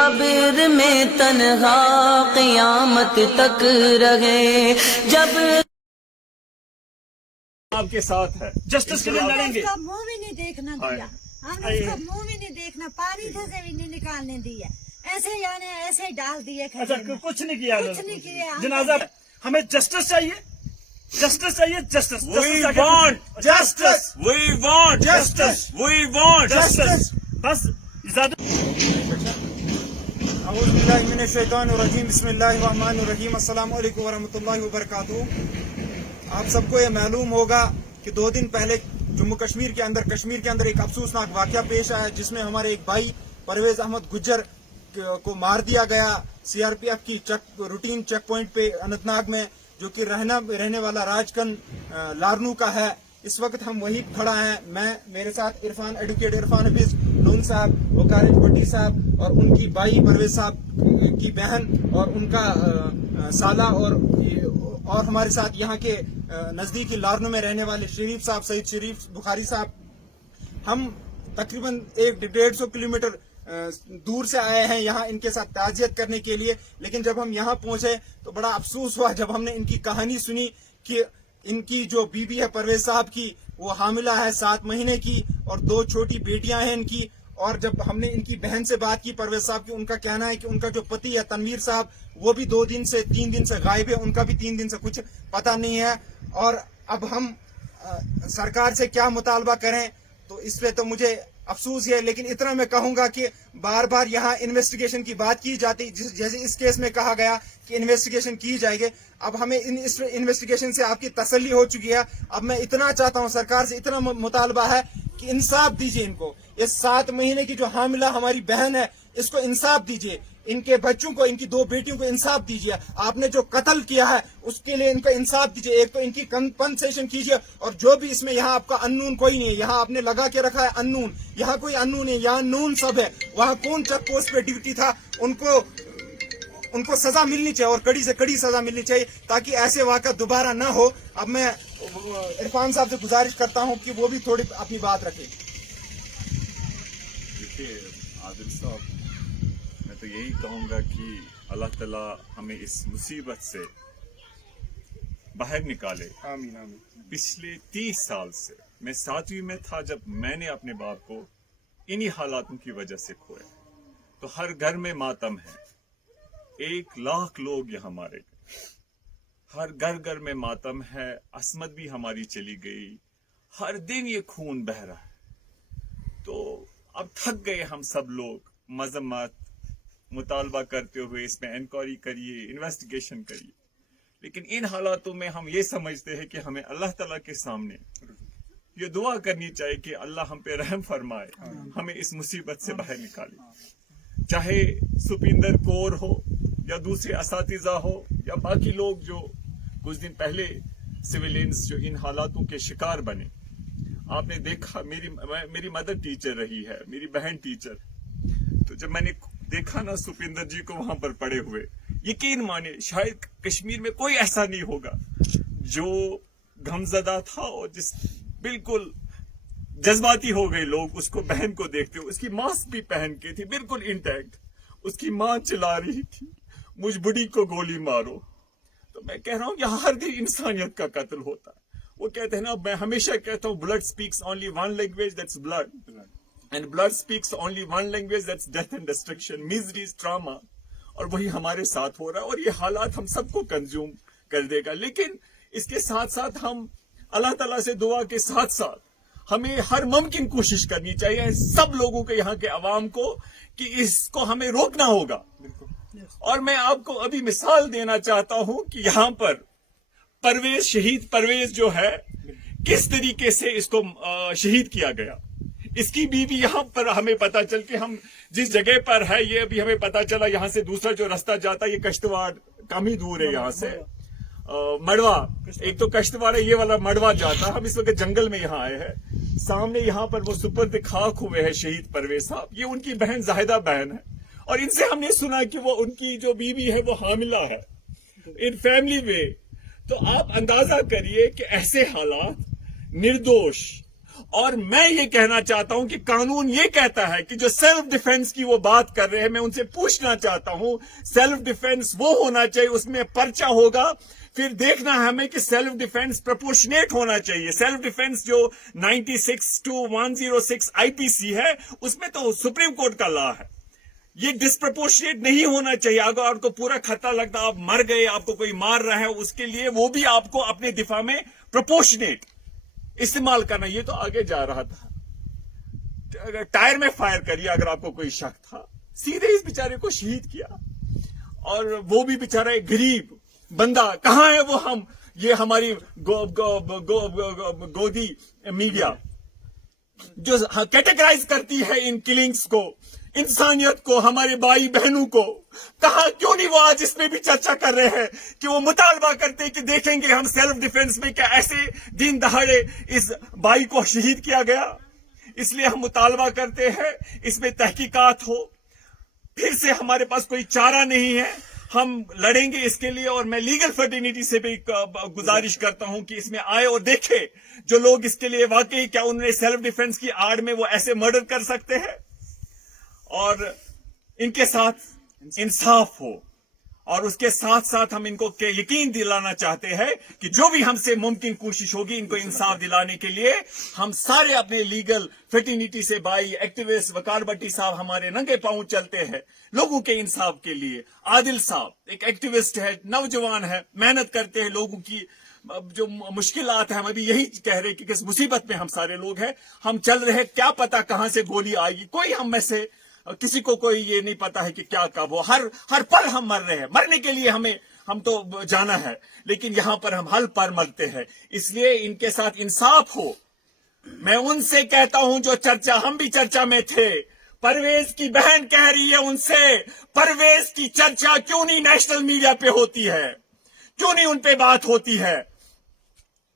قبر میں تنہا قیامت تک رہے. جب آپ کے ساتھ ہے، جسٹس کے لیے لڑیں گے. اس کا منہ بھی نہیں دیکھنا دیا، ہم نے اس کا منہ بھی نہیں دیکھنا، پانی سے بھی نہیں نکالنے دیا، ایسے یعنی ایسے ہی ڈال دیے. اچھا کچھ نہیں کیا، کچھ نہیں کیا. جنازہ ہمیں جسٹس چاہیے، جسٹس چاہیے، justice. We want justice. We want Justice. We want justice. بس زیادہ. اعوذ باللہ من الشیطان الرجیم، بسم اللہ الرحمن الرحیم. السلام علیکم ورحمۃ اللہ وبرکاتہ. آپ سب کو یہ معلوم ہوگا کہ 2 دن پہلے جموں کشمیر کے اندر ایک افسوسناک واقعہ پیش آیا، جس میں ہمارے ایک بھائی پرویز احمد گجر کو مار دیا گیا سی آر پی ایف کی روٹین چیک پوائنٹ پہ اننت ناگ میں، جو کہ رہنے والا راجکن لارنو کا ہے. اس وقت ہم وہی کھڑا ہیں، میں میرے ساتھ ایڈوکیٹ عرفان حفیظ نون صاحب، وقار بٹی صاحب اور ان کی بھائی پرویز صاحب کی بہن اور ان کا سالہ، اور ہمارے ساتھ یہاں کے نزدیکی لارنو میں رہنے والے شریف صاحب، سعید شریف بخاری صاحب. ہم تقریباً 150 کلومیٹر دور سے آئے ہیں یہاں ان کے ساتھ تعزیت کرنے کے لیے. لیکن جب ہم یہاں پہنچے تو بڑا افسوس ہوا جب ہم نے ان کی کہانی سنی کہ ان کی جو بیوی ہے پرویز صاحب کی، وہ حاملہ ہے 7 مہینے کی، اور 2 چھوٹی بیٹیاں ہیں ان کی. اور جب ہم نے ان کی بہن سے بات کی پرویز صاحب کی، ان کا کہنا ہے کہ ان کا جو پتی ہے تنویر صاحب، وہ بھی 3 دن سے غائب ہے، ان کا بھی 3 دن سے کچھ پتہ نہیں ہے. اور اب ہم سرکار سے کیا مطالبہ کریں، تو اس پہ تو مجھے افسوس ہے. لیکن اتنا میں کہوں گا کہ بار بار یہاں انویسٹیگیشن کی بات کی جاتی، جیسے اس کیس میں کہا گیا کہ انویسٹیگیشن کی جائے گی. اب ہمیں اس انویسٹیگیشن سے آپ کی تسلی ہو چکی ہے. اب میں اتنا چاہتا ہوں، سرکار سے اتنا مطالبہ ہے کہ انصاف دیجیے ان کو. اس 7 مہینے کی جو حاملہ ہماری بہن ہے، اس کو انصاف دیجیے. ان کے بچوں کو، ان کی 2 بیٹیوں کو انصاف دیجیے. آپ نے جو قتل کیا ہے اس کے لیے ان کو انصاف دیجیے. ایک تو ان کی کمپنسیشن کیجیے، اور جو بھی اس میں، یہاں آپ کا انون کوئی نہیں ہے، یہاں آپ نے لگا کے رکھا ہے انون، یہاں کوئی انون نہیں، یہاں نون سب ہے. وہاں کون چیک پوسٹ پہ ڈیوٹی تھا، ان کو سزا ملنی چاہیے، اور کڑی سے کڑی سزا ملنی چاہیے، تاکہ ایسے واقعہ دوبارہ نہ ہو. اب میں عرفان صاحب سے گزارش کرتا ہوں کہ وہ بھی تھوڑی اپنی بات رکھیں. دیکھیے عادل صاحب، میں تو یہی کہوں گا کہ اللہ تعالیٰ ہمیں اس مصیبت سے باہر نکالے. آمین آمین. پچھلے 30 سال سے میں 7ویں میں تھا جب میں نے اپنے باپ کو انہی حالاتوں کی وجہ سے کھویا. تو ہر گھر میں ماتم ہے، 1 لاکھ لوگ یہاں مارے گئے، ہر گھر میں ماتم ہے. عصمت بھی ہماری چلی گئی، ہر دن یہ خون بہ رہا ہے. تو اب تھک گئے ہم سب لوگ مذمت مطالبہ کرتے ہوئے، اس میں انکوائری کریے، انویسٹیگیشن کریے. لیکن ان حالاتوں میں ہم یہ سمجھتے ہیں کہ ہمیں اللہ تعالیٰ کے سامنے یہ دعا کرنی چاہیے کہ اللہ ہم پہ رحم فرمائے، ہمیں اس مصیبت سے باہر نکالے. چاہے سپیندر کور ہو یا دوسرے اساتذہ ہو یا باقی لوگ جو کچھ دن پہلے سویلینس جو ان حالاتوں کے شکار بنے. آپ نے دیکھا، میری مدر ٹیچر رہی ہے، میری بہن ٹیچر. تو جب میں نے دیکھا نا سپیندر جی کو وہاں پر پڑے ہوئے، یقین مانے شاید کشمیر میں کوئی ایسا نہیں ہوگا جو غمزدہ تھا اور جس بالکل جذباتی ہو گئے لوگ اس کو، بہن کو دیکھتے ہوئے. اس کی ماسک بھی پہن کے تھی بالکل انٹیکٹ، اس کی ماں چلا رہی تھی مجھ بڑی کو گولی مارو. تو میں کہہ رہا ہوں یہاں ہر دن انسانیت کا قتل ہوتا ہے. وہ کہتے ہیں نا، میں ہمیشہ کہتا ہوں blood speaks only one language, that's blood. And blood speaks only one language, that's death and destruction, miseries, trauma. اور وہی ہمارے ساتھ ہو رہا ہے، اور یہ حالات ہم سب کو کنزیوم کر دے گا. لیکن اس کے ساتھ ساتھ ہم اللہ تعالیٰ سے دعا کے ساتھ ساتھ ہمیں ہر ممکن کوشش کرنی چاہیے سب لوگوں کو، یہاں کے عوام کو، کہ اس کو ہمیں روکنا ہوگا. اور میں آپ کو ابھی مثال دینا چاہتا ہوں کہ یہاں پر پرویز، شہید پرویز جو ہے، کس طریقے سے اس کو شہید کیا گیا. اس کی بیوی یہاں پر ہمیں پتا چل کے، ہم جس جگہ پر ہے یہ ابھی ہمیں پتا چلا، یہاں سے دوسرا جو رستہ جاتا ہے یہ کشتواڑ کم ہی دور ہے یہاں سے، مڑوا. ایک تو کشتواڑ ہے، یہ والا مڑوا جاتا. ہم اس وقت جنگل میں یہاں آئے ہیں. سامنے یہاں پر وہ سپرد خاک ہوئے ہیں شہید پرویز صاحب. یہ ان کی بہن زاہدہ بہن ہے، اور ان سے ہم نے سنا کہ وہ، ان کی جو بیوی ہے وہ حاملہ ہے ان فیملی میں. تو آپ اندازہ کریے کہ ایسے حالات، نردوش اور میں یہ کہنا چاہتا ہوں کہ قانون یہ کہتا ہے کہ جو سیلف ڈیفenس کی وہ بات کر رہے ہیں، میں ان سے پوچھنا چاہتا ہوں سیلف ڈیفenس وہ ہونا چاہیے، اس میں پرچہ ہوگا، پھر دیکھنا ہے ہمیں کہ سیلف ڈیفenس پرپورشنیٹ ہونا چاہیے. سیلف ڈیفenس جو 96/106 IPC ہے اس میں تو سپریم کورٹ کا لا ہے، یہ ڈسپرپورشنیٹ نہیں ہونا چاہیے. اگر آپ کو پورا خطرہ لگتا آپ مر گئے، آپ کو کوئی مار رہا ہے، اس کے لیے وہ بھی آپ کو اپنے دفاع میں پرپورشنیٹ استعمال کرنا. یہ تو آگے جا رہا تھا، ٹائر میں فائر کریے اگر آپ کو کوئی شک تھا، سیدھے اس بیچارے کو شہید کیا. اور وہ بھی بیچارہ ایک غریب بندہ، کہاں ہے وہ؟ ہم یہ ہماری گودی میڈیا جو کیٹیگرائز کرتی ہے ان کلنگز کو، انسانیت کو، ہمارے بھائی بہنوں کو، کہاں کیوں نہیں وہ آج اس میں بھی چرچا کر رہے ہیں کہ وہ مطالبہ کرتے ہیں کہ دیکھیں گے ہم سیلف ڈیفenس میں کیا ایسے دن دہاڑے اس بھائی کو شہید کیا گیا. اس لیے ہم مطالبہ کرتے ہیں اس میں تحقیقات ہو. پھر سے ہمارے پاس کوئی چارہ نہیں ہے، ہم لڑیں گے اس کے لیے. اور میں لیگل فرٹرنیٹی سے بھی گزارش کرتا ہوں کہ اس میں آئے اور دیکھے جو لوگ اس کے لیے واقعی کیا انہوں نے سیلف ڈیفenس کی آڑ میں وہ ایسے مرڈر کر سکتے ہیں، اور ان کے ساتھ انصاف ہو. اور اس کے ساتھ ساتھ ہم ان کو یقین دلانا چاہتے ہیں کہ جو بھی ہم سے ممکن کوشش ہوگی ان کو انصاف دلانے کے لیے، ہم سارے اپنے لیگل فرٹرنیٹی سے بھائی ایکٹیوسٹ وقار بھٹی صاحب ہمارے ننگے پاؤں چلتے ہیں لوگوں کے انصاف کے لیے. عادل صاحب ایک ایکٹیوسٹ ہے، نوجوان ہے، محنت کرتے ہیں لوگوں کی جو مشکلات ہیں. ہم ابھی یہی کہہ رہے کہ کس مصیبت میں ہم سارے لوگ ہیں، ہم چل رہے، کیا پتا کہاں سے گولی آئے گی. کوئی ہم میں سے کسی کو کوئی یہ نہیں پتا ہے کہ کیا کب ہو. ہر پل ہم مر رہے ہیں، مرنے کے لیے ہم تو جانا ہے، لیکن یہاں پر ہم ہر پل مرتے ہیں. اس لیے ان کے ساتھ انصاف ہو. میں ان سے کہتا ہوں جو چرچا، ہم بھی چرچا میں تھے، پرویز کی بہن کہہ رہی ہے ان سے، پرویز کی چرچا کیوں نہیں نیشنل میڈیا پہ ہوتی ہے، کیوں نہیں ان پہ بات ہوتی ہے.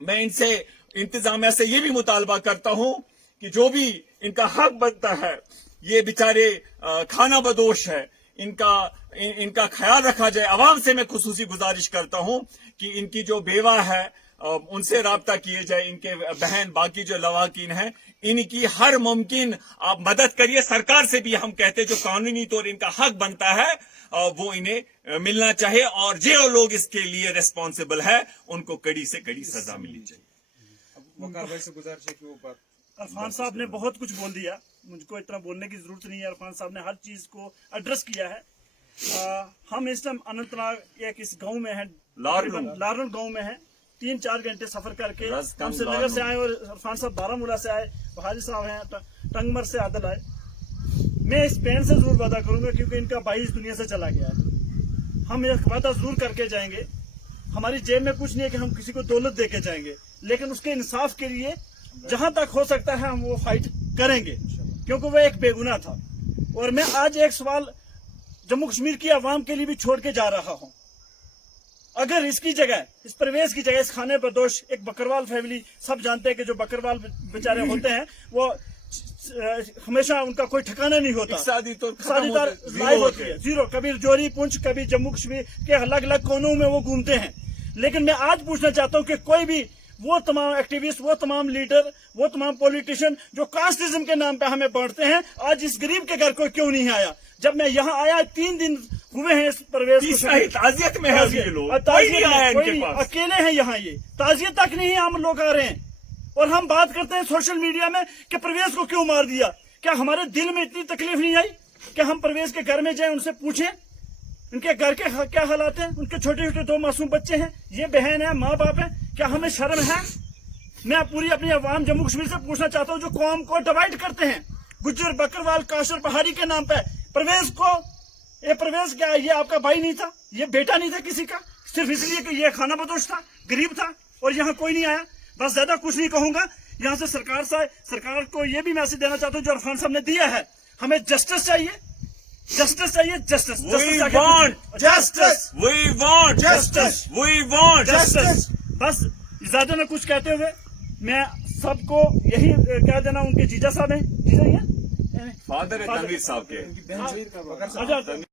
میں ان سے انتظامیہ سے یہ بھی مطالبہ کرتا ہوں کہ جو بھی ان کا حق بنتا ہے، یہ بیچارے کھانا بدوش ہے، ان کا خیال رکھا جائے. عوام سے میں خصوصی گزارش کرتا ہوں کہ ان کی جو بیوہ ہے ان سے رابطہ کیے جائے، ان کے بہن باقی جو لواحقین ہیں ان کی ہر ممکن آپ مدد کریے. سرکار سے بھی ہم کہتے ہیں جو قانونی طور ان کا حق بنتا ہے وہ انہیں ملنا چاہیے، اور جو لوگ اس کے لیے ریسپانسبل ہے ان کو کڑی سے کڑی سزا ملنی چاہیے. وقار بھائی سے گزارش ہے کہ وہ بات عرفان صاحب نے بہت کچھ بول دیا، مجھ کو اتنا بولنے کی ضرورت نہیں ہے. عرفان صاحب نے ہر چیز کو ایڈریس کیا ہے. ہم اس ٹائم اننت ناگ ایک اس گاؤں میں ہیں، لارن گاؤں میں ہیں. 3-4 گھنٹے سفر کر کے ہم سری نگر سے آئے، اور عرفان صاحب بارامولہ سے آئے، بہاری صاحب ہیں ٹنگمر سے عادل آئے. میں اس پین سے ضرور وعدہ کروں گا کیونکہ ان کا بھائی اس دنیا سے چلا گیا ہے. ہم ایک وعدہ ضرور کر کے جائیں گے. ہماری جیب میں کچھ نہیں ہے کہ ہم کسی کو دولت دے کے جائیں گے، لیکن اس کے انصاف کے لیے جہاں تک ہو سکتا ہے ہم وہ فائٹ کریں گے، کیونکہ وہ ایک بے گناہ تھا. اور میں آج ایک سوال جموں کشمیر کی عوام کے لیے بھی چھوڑ کے جا رہا ہوں. اگر اس کی جگہ، اس پرویز کی جگہ، اس کھانے بدوش ایک بکروال فیملی، سب جانتے ہیں کہ جو بکروال بیچارے ہوتے ہیں وہ ہمیشہ ان کا کوئی ٹھکانہ نہیں ہوتا، اقتصادی لائف ہوتی ہے زیرو. کبھی جوری پونچھ، کبھی جموں کشمیر کے الگ الگ کونوں میں وہ گھومتے ہیں. لیکن میں آج پوچھنا چاہتا ہوں کہ کوئی بھی وہ تمام ایکٹیوسٹ، وہ تمام لیڈر، وہ تمام پولیٹیشین جو کاسٹزم کے نام پہ ہمیں بانٹتے ہیں، آج اس غریب کے گھر کو کیوں نہیں آیا؟ جب میں یہاں آیا 3 دن ہوئے ہیں اس پرویز کو، تعزیت میں ہے یہ لوگ، اکیلے ہیں یہاں، یہ تعزیت تک نہیں ہم لوگ آ رہے ہیں. اور ہم بات کرتے ہیں سوشل میڈیا میں کہ پرویز کو کیوں مار دیا. کیا ہمارے دل میں اتنی تکلیف نہیں آئی کہ ہم پرویز کے گھر میں جائیں، ان سے پوچھیں ان کے گھر کے کیا حالات ہیں؟ ان کے چھوٹے چھوٹے 2 معصوم بچے ہیں، یہ بہن ہے، ماں باپ ہے. کیا ہمیں شرم ہے؟ میں پوری اپنی عوام جموں کشمیر سے پوچھنا چاہتا ہوں جو قوم کو ڈیوائڈ کرتے ہیں، گجر، بکروال، کاشر، پہاڑی کے نام پہ، پرویز کو، یہ پرویز کیا یہ آپ کا بھائی نہیں تھا؟ یہ بیٹا نہیں تھا کسی کا؟ صرف اس لیے کہ یہ کھانا بدوش تھا، غریب تھا اور یہاں کوئی نہیں آیا؟ بس زیادہ کچھ نہیں کہوں گا. یہاں سے سرکار کو یہ بھی میسج دینا چاہتا ہوں جو عرفان صاحب نے دیا ہے، ہمیں جسٹس چاہیے، جسٹس چاہیے، جسٹس. بس زیادہ نہ کچھ کہتے ہوئے میں سب کو یہی کہہ دینا، ان کے جیجا صاحب ہیں، جیجا ہی ہیں، فادر تنویر صاحب کے بہن